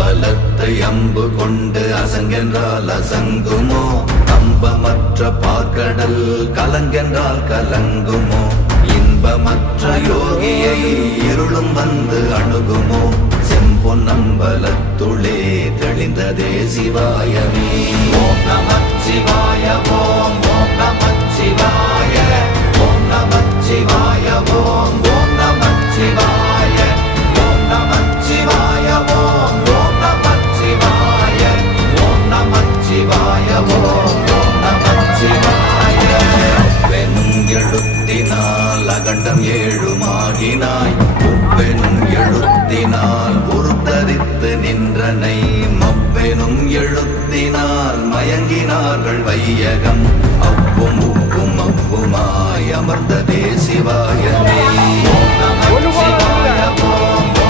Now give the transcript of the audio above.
பலத்தை அம்பு கொண்டு அசங்கென்றால் அசங்குமோ? கம்பமற்ற பார்க்கடல் கலங்கென்றால் கலங்குமோ? இன்பமற்ற யோகியை இருளும் வந்து அணுகுமோ? செம்பொன்னம்பலத்துளே தெளிந்ததே சிவாயமே. ஓம் நமச்சிவாய ஓம் ஓம் நமச்சிவாய ஓம் நமச்சிவாய ஓம் ஓம் நமச்சிவாய ஓம் நமச்சிவாய ஓம் ஓம் நமச்சிவாய ஓம் நமச்சிவாய ஓம் ஓம் நமச்சிவாய. வெனும் எழுத்தினால் அகண்டம் ஏழுமாகினாய், உப்பெனும் எழுத்தினால் உருத்தரித்து நின்றனை, மப்பெனும் எழுத்தினால் மயங்கினார்கள் வையகம். அவ்வும் உப்பும் அவ்வுமாய் அமர்ந்ததே சிவாயமே.